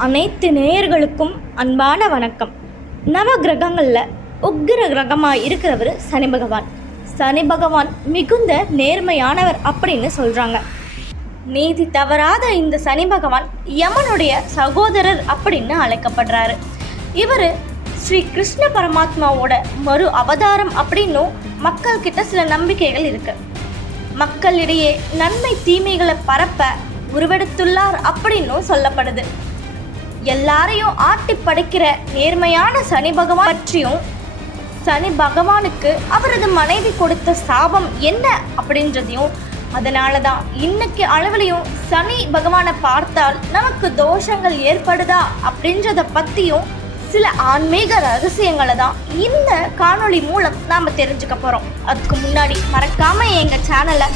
அனைத்து நேயர்களுக்கும் அன்பான வணக்கம். நவ கிரகங்களில் உக்கிர கிரகமாக இருக்கிறவர் சனி பகவான். சனி பகவான் மிகுந்த நேர்மையானவர் அப்படின்னு சொல்கிறாங்க. நீதி தவறாத இந்த சனி பகவான் யமனுடைய சகோதரர் அப்படின்னு அழைக்கப்படுறாரு. இவர் ஸ்ரீ கிருஷ்ண பரமாத்மாவோட மறு அவதாரம் அப்படின்னும் மக்கள்கிட்ட சில நம்பிக்கைகள் இருக்கு. மக்களிடையே நன்மை தீமைகளை பரப்ப உருவெடுத்துள்ளார் அப்படின்னும் சொல்லப்படுது. எல்லாரையும் ஆட்டி படைக்கிற நேர்மையான சனி பகவான் பற்றியும், சனி பகவானுக்கு அவரது மனைவி கொடுத்த சாபம் என்ன அப்படின்றதையும், அதனால தான் இன்னைக்கு அளவுலையும் சனி பகவானை பார்த்தால் நமக்கு தோஷங்கள் ஏற்படுதா அப்படின்றத பற்றியும் சில ஆன்மீக ரகசியங்களை தான் இந்த காணொளி மூலம் நாம் தெரிஞ்சுக்க போகிறோம். அதுக்கு முன்னாடி மறக்காமல் எங்கள் சேனலை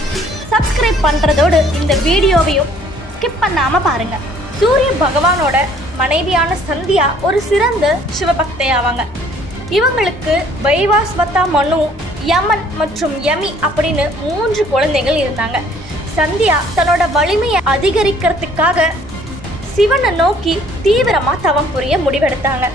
சப்ஸ்கிரைப் பண்ணுறதோடு இந்த வீடியோவையும் ஸ்கிப் பண்ணாமல் பாருங்கள். சூரிய பகவானோட மனைவியான சந்தியா ஒரு சிறந்த சிவபக்தை ஆவாங்க. இவங்களுக்கு வைவாஸ்வதா, மனு, யமன் மற்றும் யமி அப்படின்னு 3 குழந்தைகள் இருந்தாங்க. சந்தியா தன்னோட வலிமையை அதிகரிக்கிறதுக்காக சிவனை நோக்கி தீவிரமாக தவம் புரிய முடிவெடுத்தாங்க.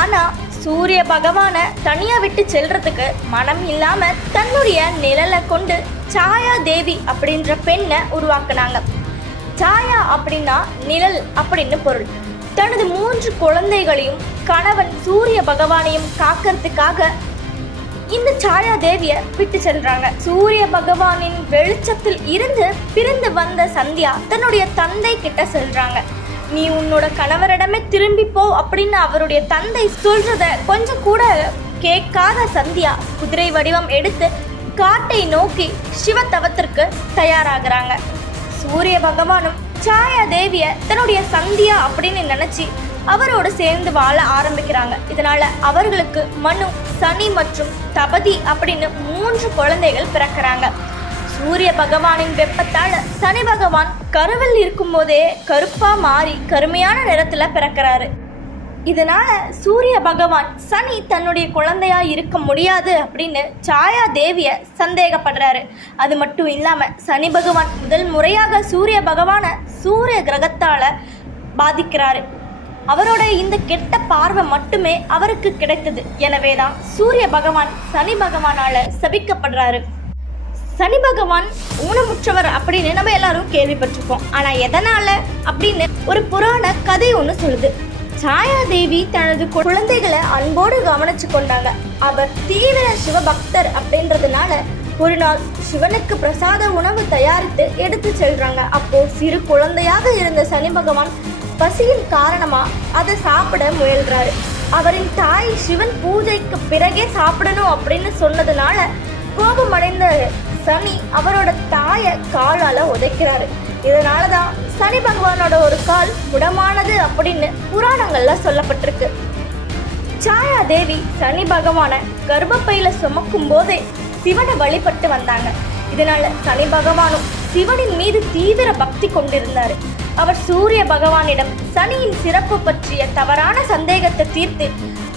ஆனால் சூரிய பகவானை தனியாக விட்டு செல்றதுக்கு மனம் இல்லாமல் தன்னுடைய நிழலை கொண்டு சாயா தேவி அப்படின்ற பெண்ணை உருவாக்குனாங்க. சாயா அப்படின்னா நிழல் அப்படின்னு பொருள். தனது 3 குழந்தைகளையும் கணவன் சூரிய பகவானையும் காக்கிறதுக்காக இந்த சாயா தேவியை விட்டு செல்றாங்க. சூரிய பகவானின் வெளிச்சத்தில் இருந்து பிரிந்து வந்த சந்தியா தன்னுடைய தந்தை கிட்ட செல்றாங்க. நீ உன்னோட கணவரிடமே திரும்பி போ அப்படின்னு அவருடைய தந்தை சொல்றத கொஞ்சம் கூட கேட்காத சந்தியா குதிரை வடிவம் எடுத்து காட்டை நோக்கி சிவ தவத்திற்கு தயாராகிறாங்க. சூரிய பகவானும் சாயா தேவிய தன்னுடைய சந்தியா அப்படின்னு நினைச்சு அவரோடு சேர்ந்து வாழ ஆரம்பிக்கிறாங்க. இதனால அவர்களுக்கு மனு, சனி மற்றும் தபதி அப்படின்னு 3 குழந்தைகள் பிறக்கிறாங்க. சூரிய பகவானின் வெப்பத்தால் சனி பகவான் கருவில் இருக்கும் போதே கருப்பா மாறி கருமையான நிறத்துல பிறக்கிறாரு. இதனால சூரிய பகவான் சனி தன்னுடைய குழந்தையா இருக்க முடியாது அப்படின்னு சாயா தேவிய சந்தேகப்படுறாரு. அது மட்டும் இல்லாம சனி பகவான் முதல் முறையாக சூரிய பகவானை சூரிய கிரகத்தால பாதிக்கிறாரு. அவரோட இந்த கெட்ட பார்வை மட்டுமே அவருக்கு கிடைத்தது. எனவேதான் சூரிய பகவான் சனி பகவானால சபிக்கப்படுறாரு. சனி பகவான் ஊனமுற்றவர் அப்படின்னு நம்ம எல்லாரும் கேள்விப்பட்டிருப்போம். ஆனா எதனால அப்படின்னு ஒரு புராண கதை ஒன்று சொல்லுது. சாயாதேவி தனது குழந்தைகளை அன்போடு கவனிச்சு கொண்டாங்க. அவர் தீவிர சிவபக்தர் அப்படின்றதுனால ஒரு நாள் சிவனுக்கு பிரசாத உணவு தயாரித்து எடுத்து செல்றாங்க. அப்போ சிறு குழந்தையாக இருந்த சனி பகவான் பசியின் காரணமா அதை சாப்பிட முயல்றாரு. அவரின் தாய் சிவன் பூஜைக்கு பிறகே சாப்பிடணும் அப்படின்னு சொன்னதுனால கோபமடைந்த சனி அவரோட தாயை காலால உதைக்கிறாரு. இதனாலதான் சனி பகவானோட ஒரு கால் முடமானது அப்படின்னு புராணங்கள்ல சொல்லப்பட்டிருக்கு. சாயா தேவி சனி பகவானை கர்ப்பப்பையில சுமக்கும் போதே சிவனை வழிபட்டு வந்தாங்க. இதனால சனி பகவானும் சிவனின் மீது தீவிர பக்தி கொண்டிருந்தாரு. அவர் சூரிய பகவானிடம் சனியின் சிறப்பு பற்றிய தவறான சந்தேகத்தை தீர்த்து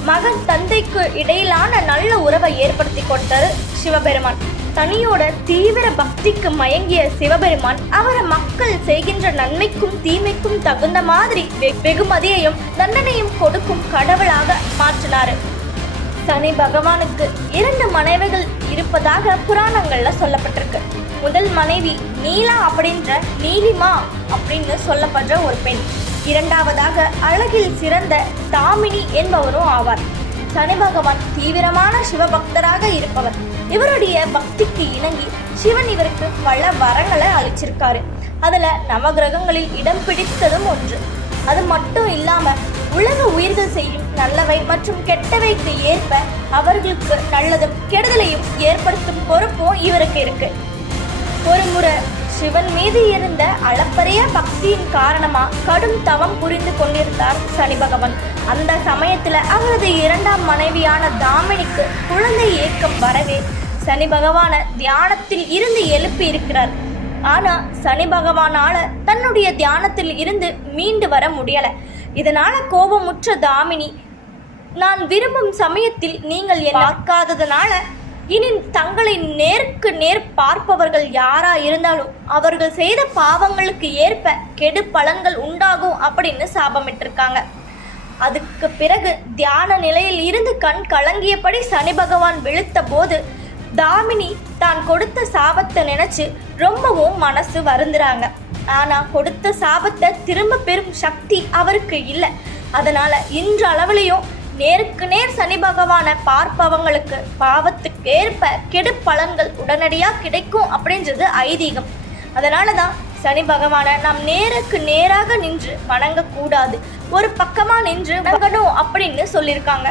மகன் தந்தைக்கு இடையிலான நல்ல உறவை ஏற்படுத்தி கொடுத்தாரு சிவபெருமான். தனியோட தீவிர பக்திக்கு மயங்கிய சிவபெருமான் அவரை மக்கள் செய்கின்ற நன்மைக்கும் தீமைக்கும் தகுந்த மாதிரி வெகுமதியையும் தண்டனையும் கொடுக்கும் கடவுளாக மாற்றினாரு. சனி பகவானுக்கு 2 மனைவிகள் இருப்பதாக புராணங்கள்ல சொல்லப்பட்டிருக்கு. முதல் மனைவி நீலா அப்படின்ற நீலிமா அப்படின்னு சொல்லப்படுற ஒரு பெண். 2வதாக அழகில் சிறந்த தாமினி என்பவரும் ஆவார். சனி பகவான் தீவிரமான சிவபக்தராக இருப்பவர். இவருடைய பக்திக்கு இணங்கி சிவன் இவருக்கு பல வரங்களை அளிச்சிருக்காரு. அதுல நவகிரகங்களில் இடம் பிடித்ததும் ஒன்று. அது மட்டும் இல்லாம உலக உயிர்கள் செய்யும் நல்லவை மற்றும் கெட்டவைக்கு ஏற்ப அவர்களுக்கு நல்லதும் கெடுதலையும் ஏற்படுத்தும் பொறுப்பும் இவருக்கு இருக்கு. ஒரு முறை சிவன் மீது இருந்த அளப்பரிய பக்தியின் காரணமா கடும் தவம் புரிந்து கொண்டிருந்தார் சனி பகவான். அந்த சமயத்துல அவரது 2ஆம் மனைவியான தாமினிக்கு குழந்தை ஏக்கம் வரவே சனி பகவான தியானத்தில் இருந்து எழுப்பி இருக்கிறார். ஆனா சனி பகவானால தன்னுடைய தியானத்தில் இருந்து மீண்டு வர முடியல. இதனால கோபமுற்ற தாமினி, நான் விரும்பும் சமயத்தில் நீங்கள் பார்க்காததனால இனி தங்களை நேருக்கு நேர் பார்ப்பவர்கள் யாரா இருந்தாலும் அவர்கள் செய்த பாவங்களுக்கு ஏற்ப கெடு பலன்கள் உண்டாகும் அப்படின்னு சாபமிட்டிருக்காங்க. அதுக்கு பிறகு தியான நிலையில் இருந்து கண் கலங்கியபடி சனி பகவான் விழுத்த போது தாமினி தான் கொடுத்த சாபத்தை நினைச்சு ரொம்பவும் மனசு வருந்துறாங்க. ஆனா கொடுத்த சாபத்தை திரும்ப பெறும் சக்தி அவருக்கு இல்லை. அதனால இன்று அளவுலையும் நேருக்கு நேர் சனி பகவானை பார்ப்பவங்களுக்கு பாவத்துக்கு ஏற்ப கெடு பலன்கள் உடனடியாக கிடைக்கும் அப்படின்றது ஐதீகம். அதனால தான் சனி பகவானை நாம் நேருக்கு நேராக நின்று வணங்கக்கூடாது, ஒரு பக்கமாக நின்று வணங்கணும் அப்படின்னு சொல்லியிருக்காங்க.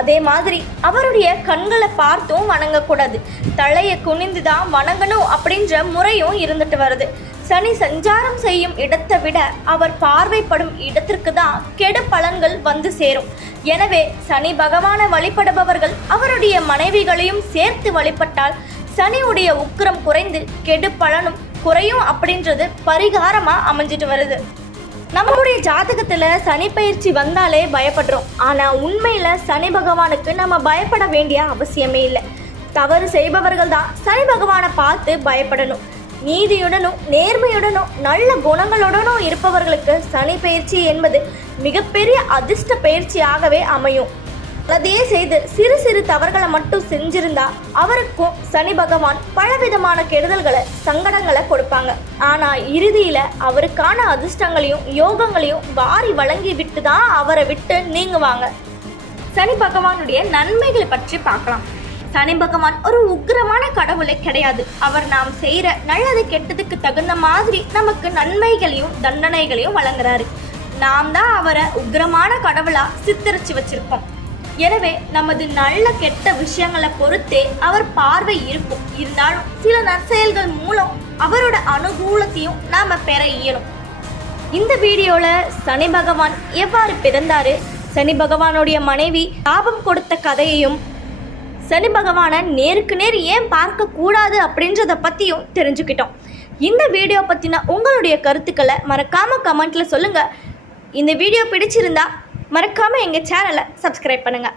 அதே மாதிரி அவருடைய கண்களை பார்த்தும் வணங்கக்கூடாது, தலையை குனிந்து தான் வணங்கணும் அப்படின்ற முறையும் இருந்துட்டு வருது. சனி சஞ்சாரம் செய்யும் இடத்தை விட அவர் பார்வைப்படும் இடத்திற்கு தான் கெடு பலன்கள் வந்து சேரும். எனவே சனி பகவானை வழிபடுபவர்கள் அவருடைய மனைவிகளையும் சேர்த்து வழிபட்டால் சனியுடைய உக்கிரம் குறைந்து கெடு பலனும் குறையும் அப்படின்றது பரிகாரமாக அமைஞ்சிட்டு வருது. நம்மளுடைய ஜாதகத்தில் சனி பயிற்சி வந்தாலே பயப்படுறோம். ஆனால் உண்மையில் சனி பகவானுக்கு நம்ம பயப்பட வேண்டிய அவசியமே இல்லை. தவறு செய்பவர்கள் தான் சனி பகவானை பார்த்து பயப்படணும். நீதியுடனும் நேர்மையுடனும் நல்ல குணங்களுடனும் இருப்பவர்களுக்கு சனி பயிற்சி என்பது மிகப்பெரிய அதிர்ஷ்ட பயிற்சியாகவே அமையும். அதையே செய்து சிறு சிறு தவறுகளை மட்டும் செஞ்சிருந்தா அவருக்கும் சனி பகவான் பலவிதமான கெடுதல்களை சங்கடங்களை கொடுப்பாங்க. ஆனால் இறுதியில் அவருக்கான அதிர்ஷ்டங்களையும் யோகங்களையும் வாரி வழங்கி விட்டு தான் அவரை விட்டு நீங்குவாங்க. சனி பகவானுடைய நன்மைகளை பற்றி பார்க்கலாம். சனி பகவான் ஒரு உக்கிரமான கடவுளே கிடையாது. அவர் நாம் செய்கிற நல்லது கெட்டதுக்கு தகுந்த மாதிரி நமக்கு நன்மைகளையும் தண்டனைகளையும் வழங்குறாரு. நாம் தான் அவரை உக்கிரமான கடவுளாக சித்தரித்து வச்சிருக்கோம். எனவே நமது நல்ல கெட்ட விஷயங்களை பொறுத்தே அவர் பார்வை இருக்கும். இருந்தாலும் சில நற்செயல்கள் மூலம் அவரோட அனுகூலத்தையும் நாம் பெற இயலும். இந்த வீடியோவில் சனி பகவான் எவ்வாறு பிறந்தாரு, சனி பகவானுடைய மனைவி சாபம் கொடுத்த கதையையும் சனி பகவானை நேருக்கு நேர் ஏன் பார்க்கக்கூடாது அப்படின்றத பற்றியும் தெரிஞ்சுக்கிட்டோம். இந்த வீடியோ பற்றின உங்களுடைய கருத்துக்களை மறக்காமல் கமெண்ட்டில் சொல்லுங்கள். இந்த வீடியோ பிடிச்சிருந்தா மறக்காமல் எங்கள் சேனலை சப்ஸ்கிரைப் பண்ணுங்கள்.